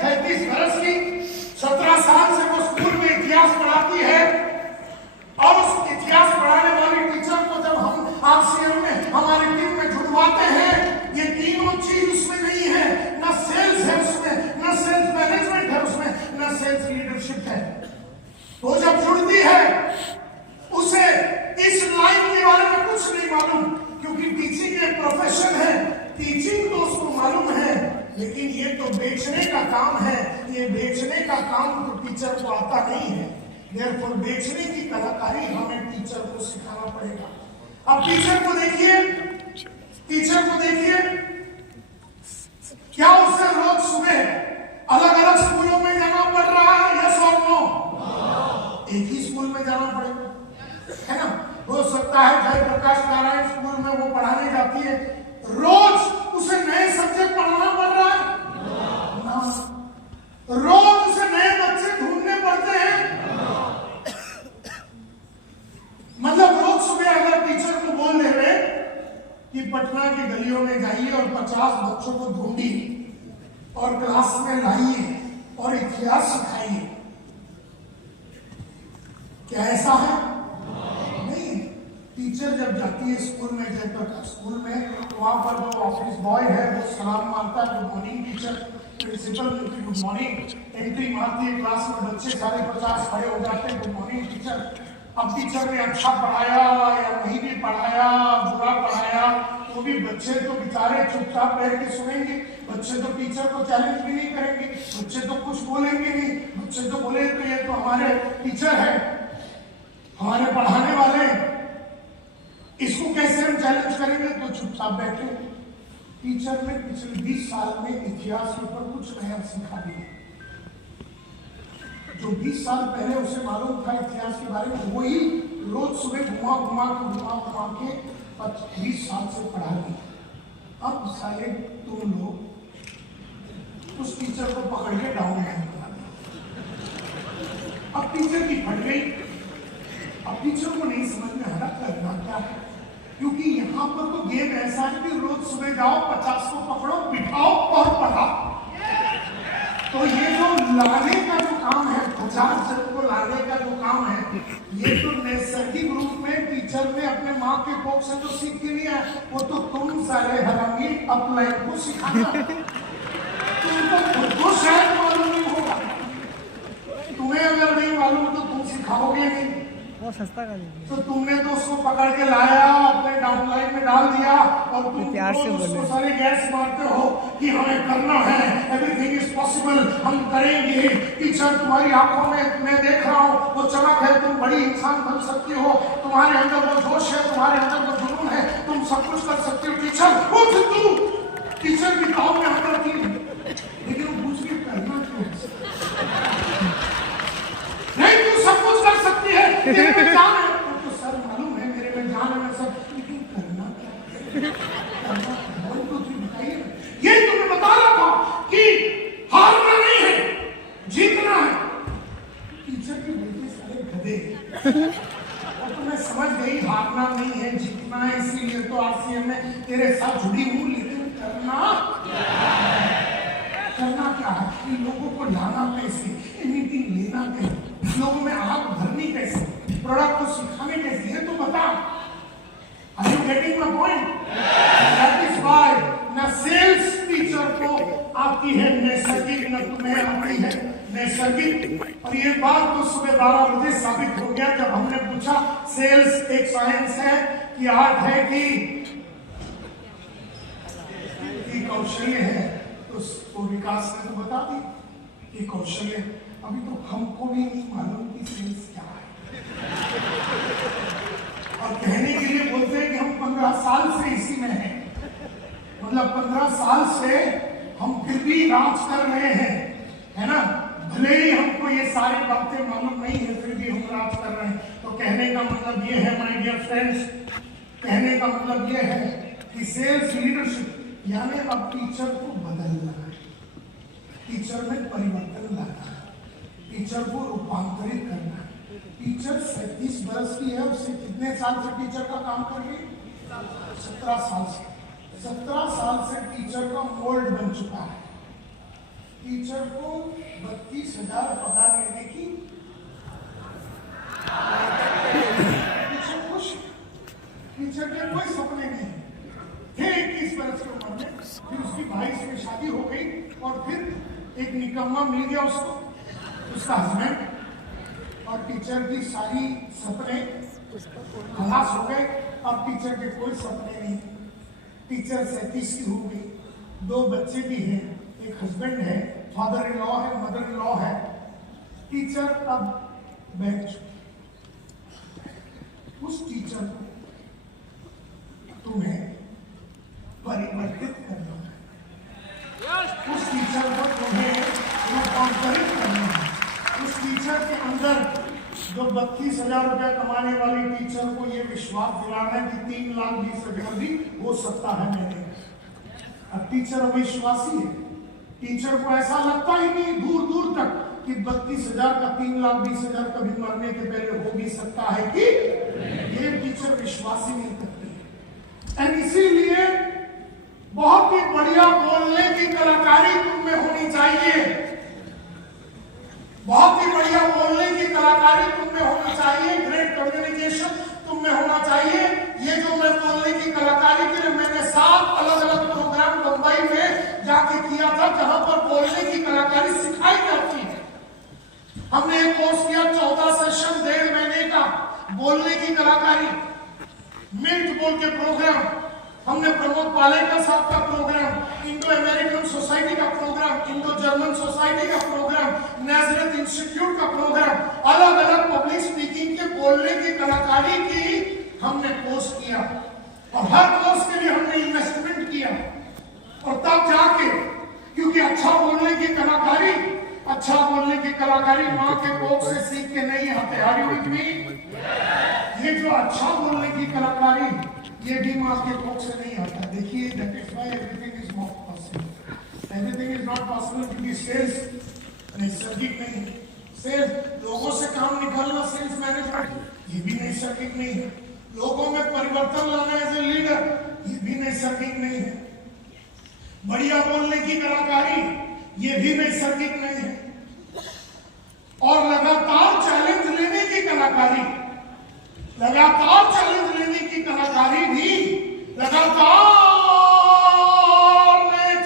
37 की, 17 साल से वो स्कूल में इतिहास पढ़ाती है। और उस इतिहास पढ़ाने वाली टीचर को जब हम आरसीएम में हमारी टीम में जुड़वाते हैं, ये तीनों चीज उसमें नहीं है, ना सेल्स है उसमें, ना सेल्स मैनेजमेंट है उसमें, ना सेल्स लीडरशिप है। वो जब जुड़ती है उसे इस लाइन के बारे में कुछ नहीं मालूम, क्योंकि टीचिंग एक प्रोफेशन है, टीचिंग तो उसको मालूम है, लेकिन ये तो बेचने का काम है। ये बेचने का काम तो टीचर को आता नहीं है। देयरफॉर बेचने की कलाकारी हमें टीचर को सिखाना पड़ेगा। अब टीचर को देखिए, क्या उसे रोज सुबह अलग अलग स्कूलों में जाना पड़ रहा है? यस और नो? एक ही स्कूल में जाना पड़ेगा, है ना? हो सकता है जयप्रकाश नारायण स्कूल में वो पढ़ाने जाती है, रोज उसे नए सब्जेक्ट पढ़ाना पड़ रहा है ना? रोज उसे नए बच्चे ढूंढने पड़ते हैं। मतलब रोज सुबह अगर टीचर को बोल दे रहे कि पटना की गलियों में जाइए और 50 बच्चों को ढूंढिए और क्लास में लाइए और इतिहास सिखाइए, क्या ऐसा है? नहीं। टीचर जब जाती है स्कूल में, जयप्रकाश स्कूल में, वहां पर जो ऑफिस बॉय है वो सलाम मारता है, good morning teacher, principal good morning, entry मारती है क्लास में, बच्चे सारे 50 खड़े हो जाते हैं, गुड मॉर्निंग टीचर। अब टीचर ने अच्छा पढ़ाया या नहीं भी पढ़ाया, बुरा पढ़ाया, तो भी बच्चे तो बेचारे चुपचाप बैठ के सुनेंगे। बच्चे तो टीचर को चैलेंज भी नहीं करेंगे, बच्चे तो कुछ बोलेंगे नहीं। बच्चे तो बोले तो ये तो हमारे टीचर है, हमारे पढ़ाने वाले, इसको कैसे हम चैलेंज करेंगे? तो चुपचाप बैठे। टीचर ने पिछले 20 साल में इतिहास के ऊपर कुछ नया सिखा दिया। जो 20 साल पहले उसे मालूम था इतिहास के बारे में, वही रोज सुबह घुमा के 20 साल से पढ़ा दिया। अब साले तुम लोग उस टीचर को पकड़ के डाउन है। अब टीचर की फट गई। अब टीचर को नहीं समझ में आ रहा करना क्या है, क्योंकि यहाँ पर तो गेम ऐसा है कि रोज सुबह जाओ, 50 को पकड़ो, बिठाओ और पढ़ाओ। तो ये जो लाने का जो काम है, 50 जन को लाने का जो काम है, ये तो नैसर्गिक रूप में टीचर ने अपने माँ के कोख से तो सीख के लिया है। वो तो तुम सारे हरामी अपलाइन को सिखाना, तुमको खुद को शायद मालूम नहीं होगा। तुम्हें अगर नहीं मालूम तो तुम सिखाओगे नहीं। वो सस्ता कर तो तुमने तो उसको पकड़ के लाया, अपने डाउनलाइन में डाल दिया, और तुम उसको सारे गैस मारते हो कि हमें करना है, एवरीथिंग इज पॉसिबल, हम करेंगे। टीचर तुम्हारी आंखों में मैं देख रहा हूँ वो चमक है, तुम बड़ी इंसान बन सकती हो, तुम्हारे अंदर वो जोश है, तुम्हारे अंदर वो जुनून है, तुम सब कुछ कर सकती हो। टीचर खुद तू टीचर की गाँव में अंदर थी, लेकिन पूछ के करना क्यों? नहीं, तू सब कुछ कर सकती है, मेरे में जान है। तो सर मालूम है मेरे में जान है सब, लेकिन करना क्या? ये तुम्हें बता रहा था कि हारना नहीं है, जीतना है। टीचर की बेटे सारे गधे। और तो मैं समझ गई हारना नहीं है, जीतना है, इसीलिए तो आरसीएम में तेरे साथ जुड़ी हूँ। लेकिन करना क्या है? कि लोगों को लाना कैसे, मीटिंग लेना कैसे, लोगों में आग भरनी कैसे, प्रोडक्ट को सिखाने कैसे, ये तो बता। Are you getting my point? That is why न सेल्स टीचर को आती है नैसर्गिक, न तुम्हें आती है नैसर्गिक। और ये बात तो सुबह 12 बजे साबित हो गया जब हमने पूछा सेल्स एक साइंस है कि आर्ट है कि कौशल्य है? तो विकास ने तो बता दी कि कौशल्य। अभी तो हमको भी नहीं मालूम कि सेल्स क्या है, और कहने के लिए बोलते हैं कि हम 15 साल से इसी में हैं। मतलब 15 साल से हम फिर भी राज कर रहे हैं, है ना? भले ही हमको ये सारी बातें मालूम नहीं है, फिर भी हम राज कर रहे हैं। तो कहने का मतलब ये है माय डियर फ्रेंड्स, कहने का मतलब ये है कि सेल्स लीडरशिप यानी अब टीचर को बदलना है, टीचर में परिवर्तन लाना है, टीचर को रूपांतरित करना है। टीचर 37 वर्ष की है, उससे कितने साल से टीचर का काम कर रही है? 17 साल से। 17 साल से टीचर का मोल्ड बन चुका है। टीचर को 32,000 पगार लेने की टीचर खुश, टीचर के कोई सपने नहीं थे। 21 बरस की उम्र में फिर उसकी 22 में शादी हो गई और फिर एक निकम्मा मिल गया उसको, उसका हस्बैंड, और टीचर की सारी सपने खलास हो गए। अब टीचर के कोई सपने नहीं। टीचर 37 की हो गई, 2 बच्चे भी हैं, एक हस्बैंड है, फादर इन लॉ है, मदर इन लॉ है। टीचर अब बैठ चुकी। उस टीचर को तुम्हें परिवर्तित करना है, उस टीचर को तुम्हें रूपांतरित करना है। उस टीचर के अंदर जो 32,000 रुपया कमाने वाली टीचर को यह विश्वास दिलाना है कि 3,20,000 भी हो सकता है मेरे। अब टीचर अविश्वासी है, टीचर को ऐसा लगता ही नहीं दूर दूर तक कि 32,000 का 3,20,000 कभी मरने के पहले हो भी सकता है कि ये टीचर विश्वासी नहीं करती। और इसीलिए बहुत ही बढ़िया बोलने की कलाकारी तुम में होनी चाहिए, बहुत ही बढ़िया बोलने की कलाकारी तुम में होनी चाहिए, ग्रेट कम्युनिकेशन तुम में होना चाहिए। ये जो मैं बोलने की कलाकारी के लिए मैंने 7 अलग अलग प्रोग्राम मुंबई में जाके किया था जहां पर बोलने की कलाकारी सिखाई जाती है। हमने एक कोर्स किया 14 सेशन 1.5 महीने का बोलने की कलाकारी, मिर्च बोल के प्रोग्राम। हमने प्रमोद पालेकर साहब का प्रोग्राम, इंडो अमेरिकन सोसाइटी का प्रोग्राम, इंडो जर्मन सोसाइटी का प्रोग्राम, नेजरेथ इंस्टीट्यूट का प्रोग्राम, अलग अलग पब्लिक स्पीकिंग के बोलने की कलाकारी की हमने कोर्स किया। और हर कोर्स के लिए हमने इन्वेस्टमेंट किया। और तब जाके, क्योंकि अच्छा बोलने की कलाकारी, अच्छा बोलने की कलाकारी माँ के कोख से सीख के नहीं आते। Are you with me? ये जो अच्छा बोलने की कलाकारी ये भी माँ के कोख से नहीं आता। देखिए, that is why everything is not possible. Everything is not possible क्योंकि सेल्स नैसर्गिक नहीं है। सेल्स लोगों से काम निकालना, सेल्स मैनेजमेंट ये भी नैसर्गिक नहीं है। लोगों में परिवर्तन लाना एज ए लीडर ये भी नैसर्गिक नहीं है। बढ़िया बोलने की कलाकारी ये भी नैसर्गिक नहीं है। और लगातार चैलेंज लेने की कलाकारी, लगातार चैलेंज लेने की कलाकारी भी, लगातार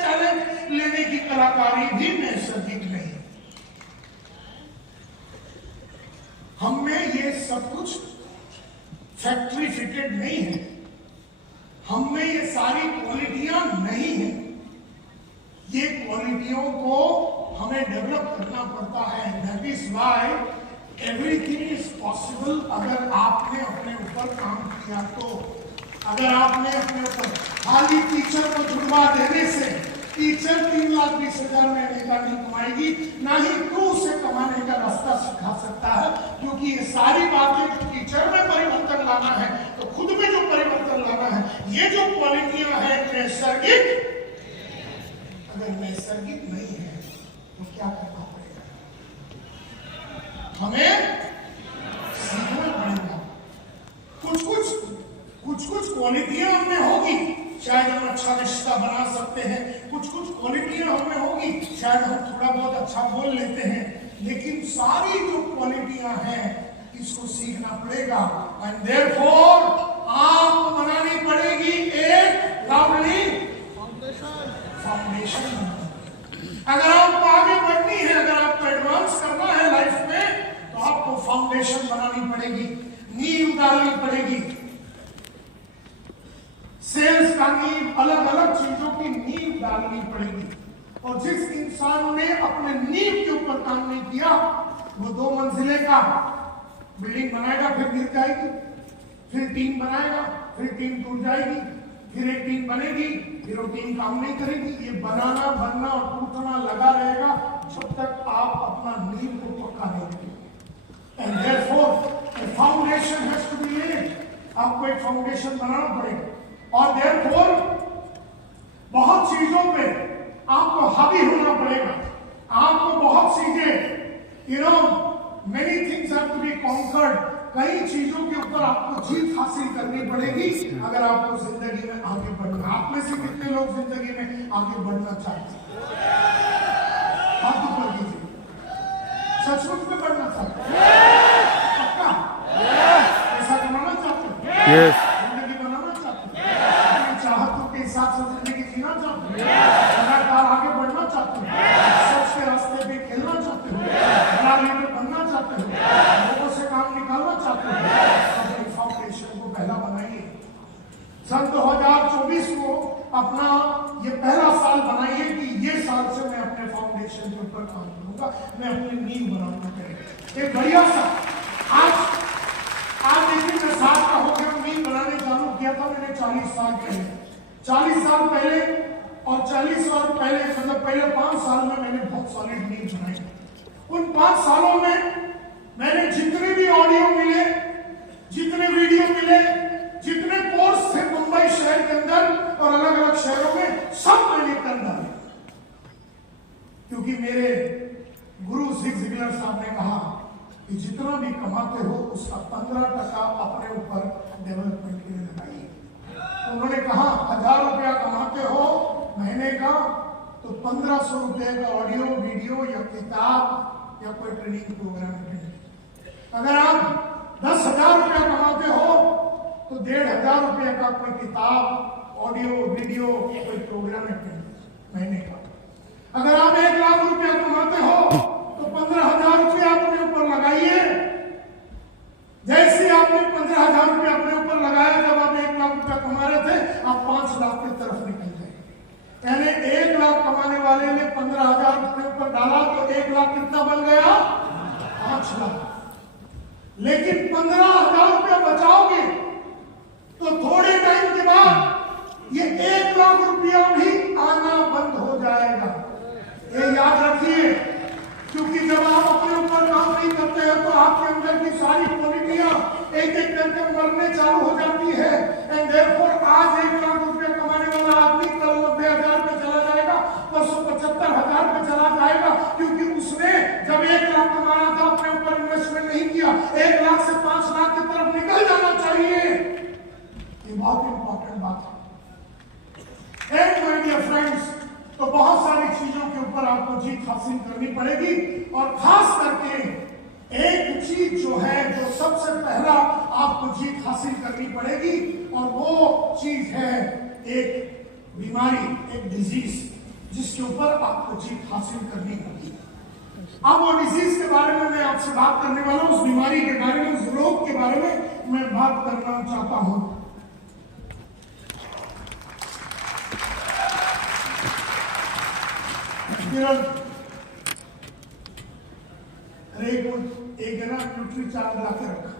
चैलेंज लेने की कलाकारी भी नैसर्गिक नहीं। हम में ये सब कुछ फैक्ट्री फिटेड नहीं है, हम में ये सारी क्वालिटियां नहीं है। ये क्वालिटियों को हमें डेवलप करना पड़ता है। That is why everything is possible अगर आपने अपने ऊपर काम किया तो। अगर आपने अपने ऊपर खाली टीचर को जुड़वा देने से टीचर 3,20,000 महीने का नहीं कमाएगी, ना ही तू उसे कमाने का रास्ता सिखा सकता है। क्योंकि ये सारी बातें जो टीचर में परिवर्तन लाना है तो खुद में जो परिवर्तन लाना है, ये जो क्वालिटियां हैं नैसर्गिक, अगर नैसर्गिक नहीं है तो क्या करना पड़ेगा? हमें सीखना पड़ेगा। कुछ क्वालिटियां हमें होगी, शायद हम अच्छा रिश्ता बना सकते हैं। कुछ क्वालिटियां हमें होगी, शायद हम थोड़ा बहुत अच्छा बोल लेते हैं। लेकिन सारी जो क्वालिटियां हैं इसको सीखना पड़ेगा। एंड देयरफॉर आपको बनानी पड़ेगी एक लवली फाउंडेशन। अगर आपको आगे बढ़नी है, अगर आपको एडवांस करना है लाइफ में, तो आपको फाउंडेशन बनानी पड़ेगी, नींव डालनी पड़ेगी। सेल्स का नींव, अलग अलग चीजों की नींव डालनी पड़ेगी। और जिस इंसान ने अपने नींव के ऊपर काम नहीं किया, वो 2 मंजिले का बिल्डिंग बनाएगा, फिर गिर जाएगी, फिर टीम बनाएगा, फिर टीम टूट जाएगी, फिर एक टीम बनेगी, फिर वो टीम काम नहीं करेगी। ये बनाना, बनना और टूटना लगा रहेगा जब तक आप अपना नींव को पक्का नहीं करेंगे। And therefore a foundation has to be laid। आपको एक फाउंडेशन बनाना पड़ेगा। और देयरफॉर बहुत चीजों पे आपको हावी होना पड़ेगा। आपको बहुत चीजें, you know, many things have to be conquered. कई चीजों के ऊपर आपको जीत हासिल करनी पड़ेगी अगर आपको जिंदगी में आगे बढ़ना। आप में से कितने लोग जिंदगी में आगे बढ़ना चाहते हैं? सचमुच में बढ़ना चाहते हैं? पक्का? पैसा कमाना चाहते हो? जिंदगी बनाना चाहते हो? अपनी चाहतों के हिसाब से जिंदगी जीना चाहते हो? लगातार आगे बढ़ना चाहते हो? सच के रास्ते पे खेलना चाहते हो? बड़ा लीडर बनना चाहते हो? लोगों से काम निकालना चाहते हो? अपनी फाउंडेशन को पहला बनाइए। सन 2024 को अपना ये पहला साल बनाइए कि ये साल से मैं अपने फाउंडेशन के ऊपर काम करूंगा, मैं अपनी नींव बनाऊंगा। एक बढ़िया सा आज देखिए मैं 7 का हो गया, नींव बनाने चालू किया था मैंने 40 साल पहले। 40 साल पहले और 40 साल पहले मतलब पहले 5 साल में मैंने बहुत सॉलिड नींव बनाई। उन 5 सालों में मैंने जितने भी ऑडियो मिले, जितने वीडियो मिले, जितने कोर्स थे मुंबई शहर के अंदर और अलग अलग शहरों में, सब मैंने कर डाले। क्योंकि मेरे गुरु ज़िग ज़िगलर साहब ने कहा कि जितना भी कमाते हो उसका 15% अपने ऊपर डेवलपमेंट के लिए लगाइए। उन्होंने कहा 1000 रुपया कमाते हो महीने का तो 1500 रुपये का ऑडियो वीडियो या किताब या कोई ट्रेनिंग प्रोग्राम अटेंड। अगर आप 10,000 रुपया कमाते हो तो 1,500 रुपये का कोई किताब ऑडियो वीडियो कोई प्रोग्राम अटेंड महीने का। अगर आप 1 लाख रुपया कमाते हो तो 15,000 रुपया अपने ऊपर लगाइए। जैसे आपने 15,000 रुपया अपने ऊपर लगाया, जब आप 1 लाख रुपया कमा रहे थे आप 5 लाख की तरफ निकल जाएंगे। यानी 1 लाख कमाने वाले ने 15,000 अपने ऊपर डाला तो 1 लाख कितना बन गया? 5 लाख। लेकिन 15,000 रुपया बचाओगे तो थोड़े टाइम के बाद ये 1 लाख रुपया भी आना बंद हो जाएगा। ये याद रखिए, क्योंकि जब आप अपने ऊपर काम नहीं करते हैं तो आपके अंदर की सारी क्वालिटियां एक एक करके मरने चालू हो जाती है। एंड देयरफॉर आज 1 लाख रुपया कमाने वाला आदमी कल 90,000 पे चला जाएगा, परसों 75,000 पे चला जाएगा, क्योंकि उसने जब 1 लाख कमाना था अपने ऊपर इन्वेस्टमेंट नहीं किया। 1 लाख से 5 लाख की तरफ निकल जाना चाहिए। ये बहुत इंपॉर्टेंट बात है। एंड माय डियर फ्रेंड्स, तो बहुत सारी चीजों के ऊपर आपको जीत हासिल करनी पड़ेगी और खास करके एक चीज जो है, जो सबसे पहला आपको जीत हासिल करनी पड़ेगी और वो चीज है एक बीमारी, एक डिजीज, जिसके ऊपर आपको जीत हासिल करनी होगी। अब वो डिजीज के बारे में मैं आपसे बात करने वाला हूं, उस बीमारी के बारे में, उस रोग के बारे में मैं बात करना चाहता हूं। एक ना न्यूट्री चार्ज ला के रखा।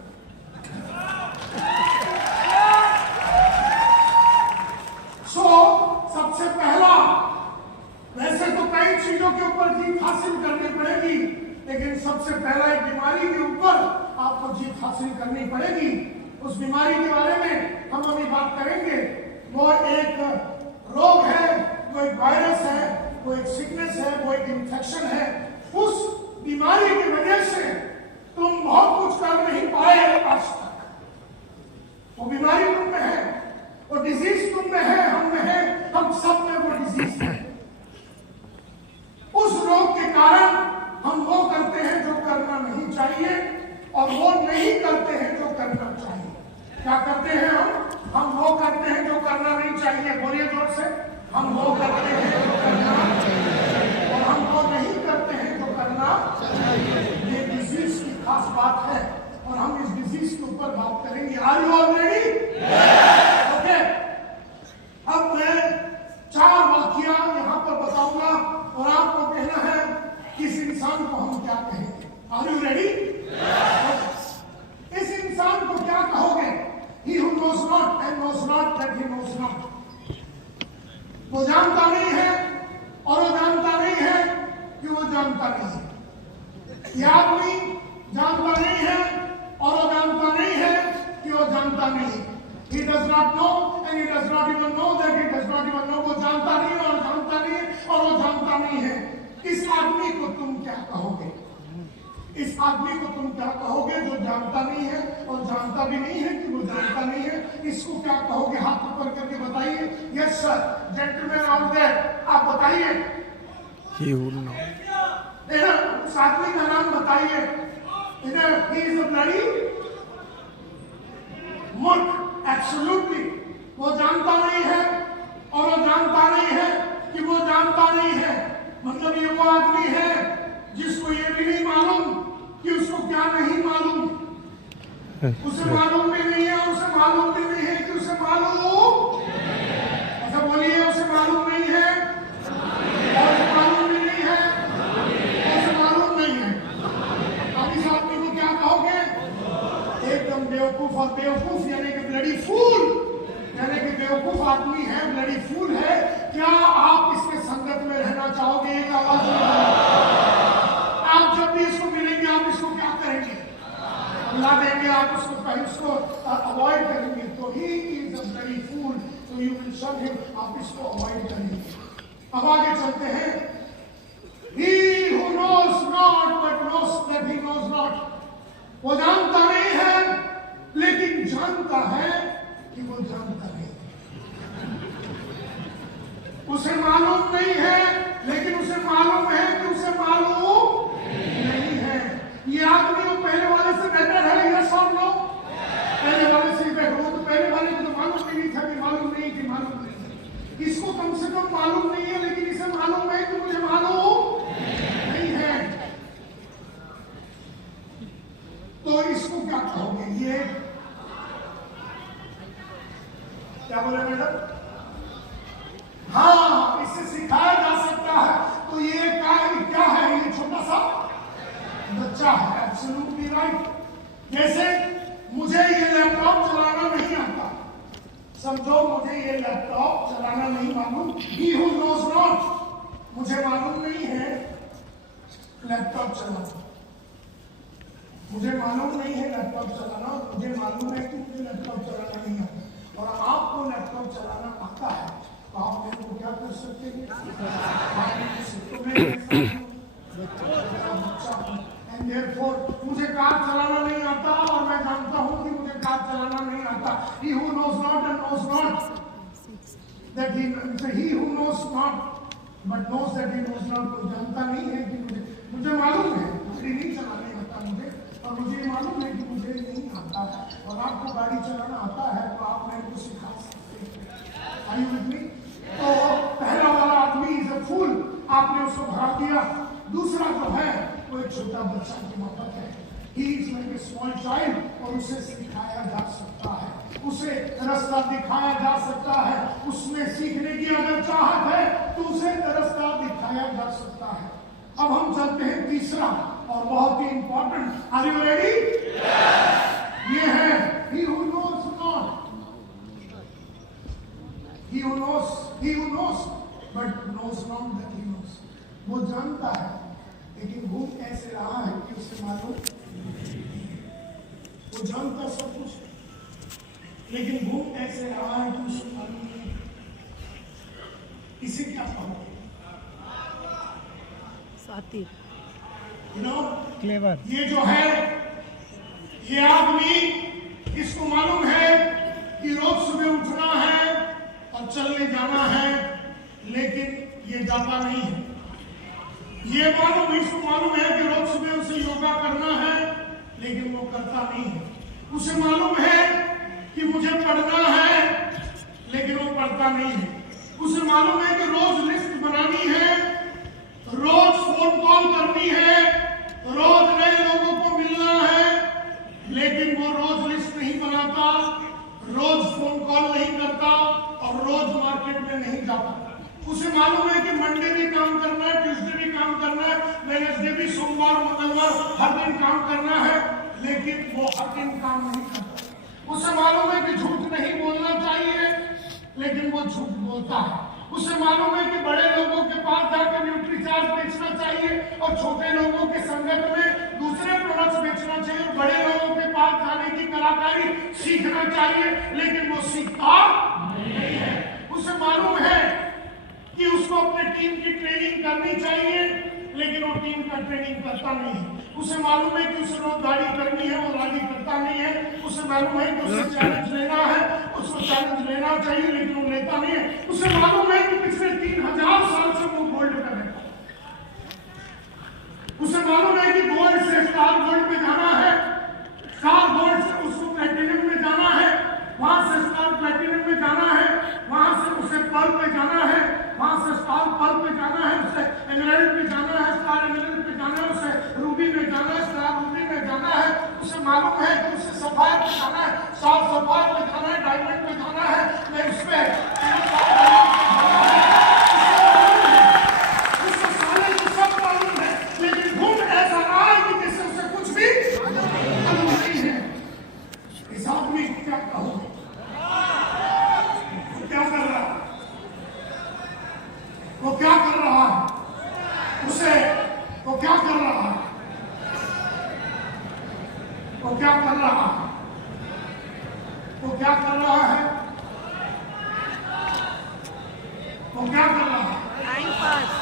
सबसे पहला, वैसे तो कई चीजों के ऊपर जीत हासिल करनी पड़ेगी, लेकिन सबसे पहला एक बीमारी के ऊपर आपको जीत हासिल करनी पड़ेगी। उस बीमारी के बारे में हम अभी बात करेंगे। वो एक रोग है, वो एक वायरस है, वो एक सिकनेस है, वो एक इन्फेक्शन है। उस बीमारी की वजह से तुम बहुत कुछ कर नहीं पाए आज तक। वो बीमारी तुम में है, वो डिजीज तुम में है, हम में है, हम सब में वो डिजीज है। उस रोग के कारण हम वो करते हैं जो करना नहीं चाहिए और वो नहीं करते हैं जो करना चाहिए। क्या करते हैं हम वो करते हैं जो करना नहीं चाहिए। बोलिए जोर से, हम वो करते हैं जो करना चाहिए और हम वो नहीं करते हैं जो करना चाहिए। ये डिजीज की खास बात है और हम इस डिजीज के ऊपर बात करेंगे। Are you all ready? Okay. अब मैं 4 वाकया यहाँ पर बताऊंगा और आपको कहना है कि इस इंसान को हम क्या कहेंगे। Are you ready? इस इंसान को क्या कहोगे? He who knows not and knows not that he knows not. वो जानता नहीं है और वो जानता नहीं है कि वो जानता नहीं है। ये आदमी जानता नहीं है और वो जानता नहीं है कि वो जानता नहीं है। He does not know and he does not even know that he does not even know. वो जानता नहीं है और जानता नहीं है और वो जानता नहीं है। इस आदमी को तुम क्या कहोगे? इस आदमी को तुम क्या कहोगे जो जानता नहीं है और जानता भी नहीं है कि वो जानता नहीं है? इसको क्या कहोगे? हाथ ऊपर करके बताइए। Yes sir, gentleman out there, आप बताइए। He who knows. उस आदमी का नाम बताइए। इधर ही इज अ ब्लडी मूर्ख, एब्सोल्युटली। वो जानता नहीं है और वो जानता नहीं है कि वो जानता नहीं है। मतलब ये वो आदमी है जिसको ये भी नहीं मालूम कि उसको क्या नहीं मालूम। उसे मालूम भी नहीं है, उसे मालूम भी नहीं है कि उसे मालूम। अच्छा बोलिए, उसे मालूम नहीं है और उसे मालूम भी नहीं है और उसे मालूम नहीं है। अब इस आदमी को क्या कहोगे? एकदम बेवकूफ। और बेवकूफ यानी कि ब्लडी फूल, यानी कि बेवकूफ आदमी है, ब्लडी फूल है। क्या आप इसके संगत में रहना चाहोगे? एक आवाज आप जब भी इसको मिलेंगे आप इसको क्या करेंगे? ला देंगे, आप उसको अवॉइड करेंगे। तो he is a bloody fool, तो यू विल शन हिम, आप इसको अवॉइड करेंगे। अब आगे चलते हैं। He who knows not but knows that he knows not, वो जानता नहीं है लेकिन जानता है कि वो जानता नहीं। उसे मालूम नहीं है लेकिन उसे मालूम है कि उसे मालूम नहीं है। ये आदमी वो पहले वाले से बेहतर है, यस और नो? पहले वाले से बेहतर हो। तो पहले वाले को तो मालूम नहीं था कि मालूम नहीं कि मालूम नहीं। इसको कम से कम मालूम नहीं है लेकिन इसे मालूम है कि मुझे मालूम नहीं है। तो इसको क्या कहोगे? ये क्या बोले मैडम? हाँ, इससे सिखाया जा सकता है। तो ये क्या है? ये छोटा सा बच्चा है। Absolutely right. जैसे मुझे ये लैपटॉप चलाना नहीं आता, समझो मुझे ये लैपटॉप चलाना नहीं मालूम। He who knows not, मुझे मालूम नहीं है लैपटॉप चलाना। मुझे मालूम नहीं है लैपटॉप चलाना, मुझे मालूम है कि मुझे लैपटॉप चलाना नहीं आता। और आपको लैपटॉप चलाना आता है तो आप मेरे को क्या कर सकते हैं? एंड देयरफॉर मुझे कार चलाना नहीं आता और मैं जानता हूं कि मुझे कार चलाना नहीं आता। He who knows not and knows not that he who knows not but knows that he knows not, वो जानता नहीं है कि मुझे मालूम है गाड़ी नहीं चलाने आता मुझे, और मुझे मालूम है कि मुझे नहीं आता है। और आपको गाड़ी चलाना आता है तो आप मेरे को सिखा सकते हैं। Are you with me? तो पहला वाला आदमी इज अ फूल, आपने उसको भगा दिया। दूसरा जो है वो एक छोटा बच्चा की मोहब्बत है। He is like a small child, और उसे सिखाया जा सकता है, उसे रास्ता दिखाया जा सकता है। उसमें सीखने की अगर चाहत है तो उसे रास्ता दिखाया जा सकता है। अब हम चलते हैं तीसरा और बहुत ही इंपॉर्टेंट। Are you ready? ये है he who knows not, he who knows but knows not that he knows। वो जानता है लेकिन घूम ऐसे रहा है कि उसे मालूम। वो जानता सब कुछ लेकिन घूम ऐसे रहा है कि उसे मालूम नहीं। इसे क्या कहोगे? साथी, क्लेवर। ये जो है ये आदमी, इसको मालूम है कि रोज सुबह उठना है और चलने जाना है लेकिन ये जाता नहीं है। ये मालूम, इसको मालूम है कि रोज सुबह उसे योगा करना है लेकिन वो करता नहीं है। उसे मालूम है कि मुझे पढ़ना है लेकिन वो पढ़ता नहीं है। उसे मालूम है कि रोज लिस्ट बनानी है, रोज फोन कॉल करनी है, रोज नए लोगों को मिलना है, लेकिन वो रोज लिस्ट नहीं बनाता, रोज फोन कॉल नहीं करता और रोज मार्केट में नहीं जाता। उसे मालूम है कि मंडे भी काम करना है, ट्यूसडे भी काम करना है, वेडनेसडे भी, सोमवार मंगलवार हर दिन काम करना है, लेकिन वो हर दिन काम नहीं करता। उसे मालूम है कि झूठ नहीं बोलना चाहिए लेकिन वो झूठ बोलता है। उसे मालूम है कि बड़े लोगों के पास जाकर न्यूट्रीचार्ज बेचना चाहिए और छोटे लोगों के संगत में दूसरे प्रोडक्ट्स बेचना चाहिए, और बड़े लोगों के पास जाने की कलाकारी सीखना चाहिए लेकिन वो सीखता नहीं है। उसे मालूम है कि उसको अपने टीम की ट्रेनिंग करनी चाहिए लेकिन वो टीम का ट्रेनिंग करता नहीं है। उसे मालूम है कि उसे रोज गाड़ी करनी है, वो गाड़ी करता नहीं है। उसे मालूम है कि उसे चैलेंज लेना है, उसको चैलेंज लेना चाहिए लेकिन वो लेता नहीं है। उसे मालूम है कि पिछले 3000 साल से वो गोल्ड कर रहा है। उसे मालूम है कि गोल्ड से स्टार गोल्ड में जाना है, स्टार गोल्ड से उसको प्लेटिनम में जाना है, वहां से स्टार प्लेटिनम में जाना है, वहां से उसे पर्ल में जाना है, वहां से स्टार पर्ल में जाना है, उसे एमराल्ड में जाना है, स्टार एमराल्ड में जाना है, उसे रूबी में जाना है, स्टार रूबी में जाना है। उसे मालूम है कि उसे सफायर में जाना है, स्टार सफायर में जाना है, डायमंड में जाना है, मैं उसमें क्या कहोगे? क्या कर रहा है? वो क्या कर रहा है? उसे वो क्या कर रहा है? वो क्या कर रहा है? वो क्या कर रहा है? वो क्या कर रहा है?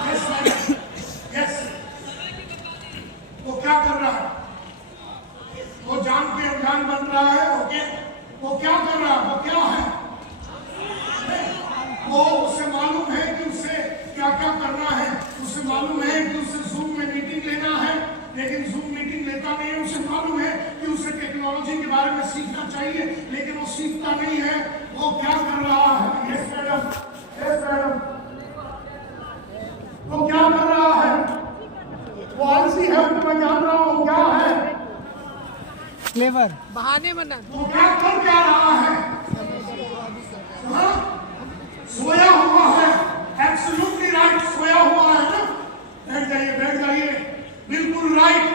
यस यस, वो क्या कर रहा है? वो जान के अनजान बन रहा है। ओके, वो क्या कर रहा है? वो क्या है? वो उसे मालूम है कि उसे क्या क्या करना है, उसे मालूम है कि उसे जूम में मीटिंग लेना है, लेकिन जूम मीटिंग लेता नहीं है। उसे मालूम है कि उसे टेक्नोलॉजी के बारे में सीखना चाहिए, लेकिन वो सीखता नहीं है। वो क्या कर रहा है? यस मैडम, यस मैडम, वो क्या कर रहा है? वो आलसी है, तो मैं जान रहा हूँ क्या है। क्लेवर बहाने बना। वो क्या कर क्या रहा है? हाँ? सोया हुआ है। एब्सोल्युटली राइट, सोया हुआ है ना। बैठ जाइए, बैठ जाइए, बिल्कुल राइट।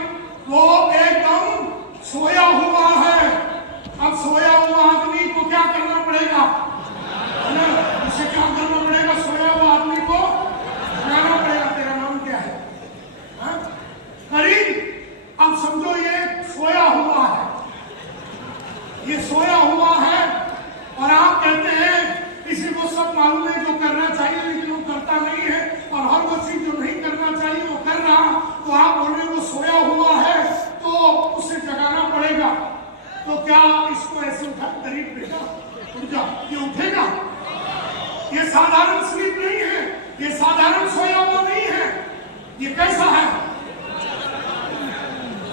वो एकदम सोया हुआ है। अब सोया हुआ आदमी को क्या करना पड़ेगा? उसे क्या करना पड़ेगा? सोया हुआ आदमी को बनाना पड़ेगा। तेरा नाम क्या है? करीम, अब समझो ये सोया हुआ है, ये सोया हुआ है, और आप कहते हैं किसी को सब मालूम है जो करना चाहिए, लेकिन वो करता नहीं है, और हर वो चीज जो नहीं करना चाहिए वो कर रहा। तो आप बोल रहे वो सोया हुआ है, तो उसे जगाना पड़ेगा। तो क्या इसको ऐसे उठा? करीब बेटा उठ जा, ये उठेगा? ये साधारण स्लीप नहीं है, ये साधारण सोया हुआ नहीं है। ये कैसा है?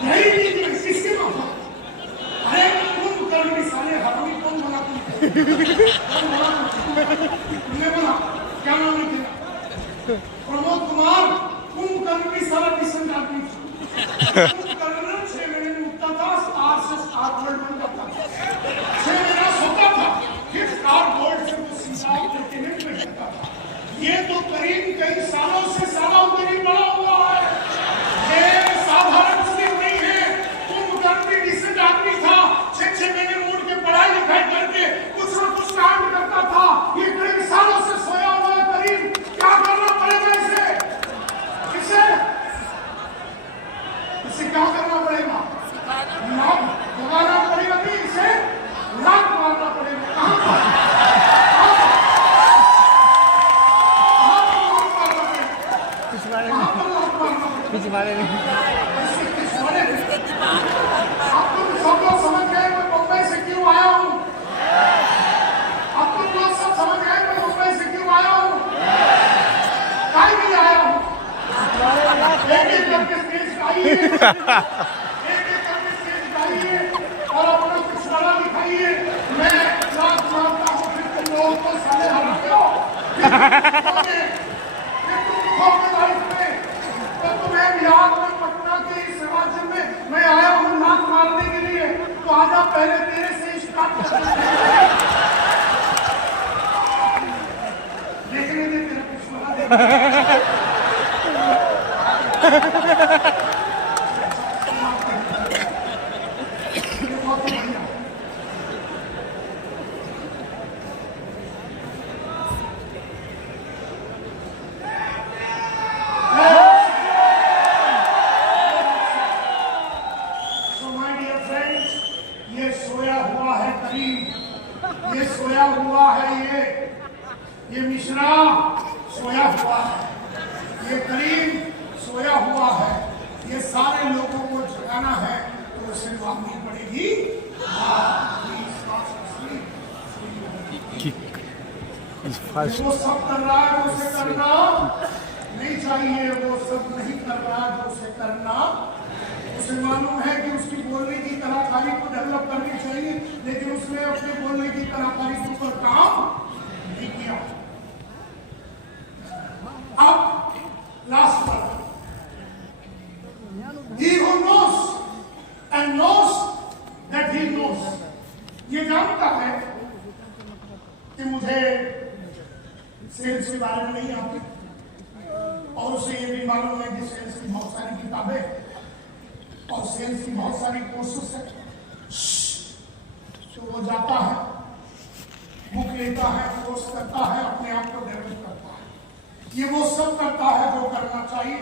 यही किसके माफा? अरे कुंभकर्ण साले हरामी, कौन बोला? तुमने बोला? क्या नाम है तेरा? प्रमोद कुमार। कुंभकर्ण की सारा मिशन आदमी था। कुंभकर्ण 6 महीने में उठता था, स्टार से स्टार गोल्ड बन जाता था, 6 महीना सोता था, फिर स्टार गोल्ड से वो सीधा प्लेटिनम में जाता था। ये तो करीब कई सालों से सालों करीब बड़ा हुआ है। ये साधारण स्थिति नहीं है। कुंभकर्ण डिसेंट आदमी था, 6 महीने में उठ के पढ़ाई लिखाई करके कुछ न कुछ काम करता था। ये कई सालों से सोया हुआ है। करीब क्या करना पड़ेगा इसे? इसे क्या करना पड़ेगा? लाभ लगाना पड़ेगा, नहीं इसे लाभ मारना पड़ेगा। आपको सब लोग समझ गए मैं मुंबई से क्यों आया हूँ? आपको लोग सब समझ गए मैं मुंबई से क्यों आया हूँ? कहीं भी आया हूँ। एक करके स्टेज गाइए, एक करके स्टेज गाइए और अपना कुछ बड़ा दिखाइए। मैं लाख मारता हूँ, फिर तुम लोगों को साले हराते हो। तुम्हें बिहार में पटना के इस राज्य में मैं आया हूँ लात मारने के लिए, तो आजा पहले तेरे से स्टार्ट करते हैं। देखने दे तेरा पिछवाड़ा। ये सोया हुआ है, ये मिश्रा सोया हुआ है, ये करीम सोया हुआ है। ये सारे लोगों को जगाना है, तो उसे मांगनी पड़ेगी। वो सब कर रहा है, उसे करना नहीं चाहिए वो सब नहीं कर रहा जो उसे करना। उसे मालूम है कि उसकी बोलने की कलाकारी को डेवलप करनी चाहिए, लेकिन उसने अपने बोलने की कलाकारी के ऊपर काम नहीं किया। अब लास्ट पर, he who knows and knows that he knows, ये जानता है कि मुझे सेल्स के बारे में नहीं आती, और उसे ये भी मालूम है कि सेल्स की बहुत सारी किताबें और सेल्स की बहुत सारी कोर्सेस है। तो वो जाता है, बुक लेता है, कोर्स करता है, अपने आप को डेवलप करता है। ये वो सब करता है जो करना चाहिए,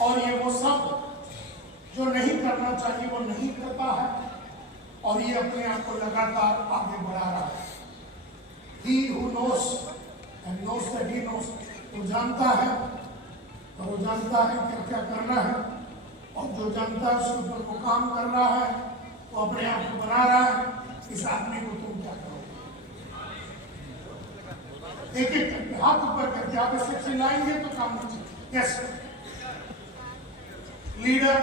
और ये वो सब जो नहीं करना चाहिए वो नहीं करता है, और ये अपने आप को लगातार आगे बढ़ा रहा है। He who knows and knows that he knows, वो जानता है और वो जानता है क्या क्या करना है, और जो जानता है उसके ऊपर वो काम कर रहा है, वो अपने आप को बना रहा है। इस आदमी को तुम क्या करोगे? एक एक करके हाथ ऊपर करके आप इसे चिल्लाएंगे तो काम नहीं चलेगा। Yes leader,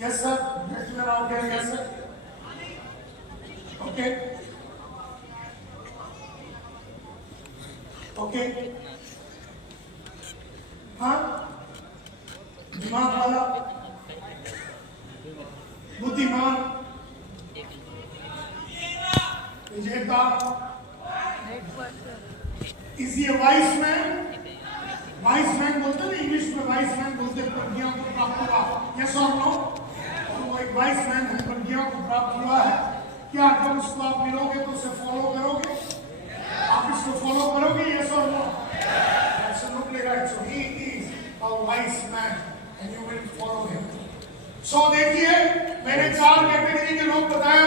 yes sir, bachelor out here, yes sir, okay okay, हाँ, दिमाग वाला, बुद्धिमान, विजेता, इज ये वाइस मैन? वाइस मैन बोलते हैं इंग्लिश में, वाइस मैन बोलते हैं प्रज्ञा को प्राप्त हुआ। यस और नो? और वो एक वाइस मैन है, प्रज्ञा को प्राप्त हुआ है। क्या जब उसको आप मिलोगे तो उसे फॉलो करोगे? आप इसको फॉलो करोगे? यस और no? Absolutely right. So he is a wise man and you will follow him. So देखिए, मैंने 4 कैटेगरी के लोग बताया।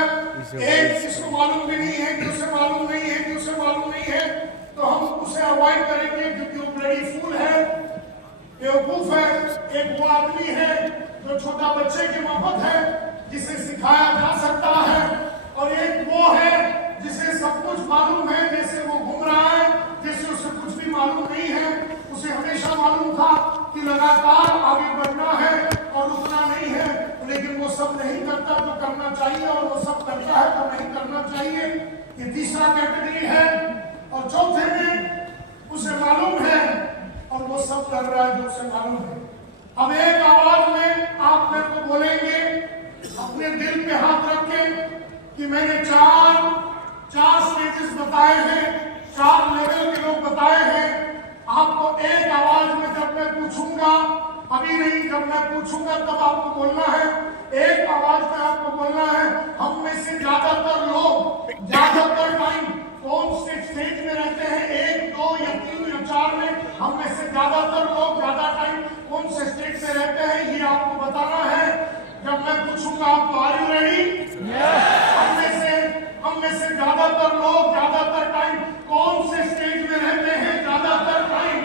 एक जिसको मालूम भी नहीं है कि उसे मालूम नहीं है कि उसे मालूम नहीं है, तो हम उसे अवॉइड करेंगे क्योंकि वो ब्लडी फूल है, बेवकूफ है। एक वो आदमी है जो छोटा बच्चे के माफत है, जिसे सिखाया जा सकता है, और एक वो है जिसे सब कुछ मालूम है, जैसे वो घूम रहा है, जैसे उसे कुछ भी मालूम नहीं है। उसे हमेशा मालूम था कि लगातार आगे बढ़ना है और रुकना नहीं है, लेकिन वो सब नहीं करता जो करना चाहिए, और वो सब करता है तो नहीं करना चाहिए। ये तीसरा कैटेगरी है। और चौथे में उसे मालूम है और वो सब कर रहा है जो उसे मालूम है। अब एक आवाज में आप मेरे को बोलेंगे, अपने दिल पे हाथ रख के, कि मैंने चार स्टेजेस बताए हैं, 4 लेवल के लोग बताए हैं। आपको एक आवाज में जब मैं पूछूंगा, अभी नहीं, जब मैं पूछूंगा तब आपको बोलना है। एक आवाज में आपको बोलना है। हम में से ज्यादातर लोग ज्यादातर टाइम कौन से स्टेज में रहते हैं? 1, 2 या 3 या 4 में हम में से ज्यादातर लोग ज्यादा टाइम कौन से स्टेज में रहते हैं, ये आपको बताना है। जब मैं पूछूंगा आपको, आर यू रेडी? हम में से ज्यादातर लोग ज्यादातर टाइम कौन से स्टेज में रहते हैं? ज्यादातर टाइम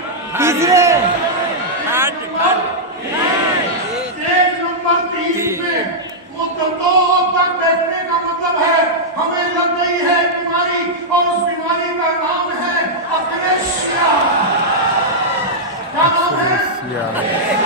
स्टेज नंबर 3 में। मुद्दों तक बैठने का मतलब है हमें लग गई है बीमारी, और उस बीमारी का नाम है अग्रेसिया। क्या नाम है?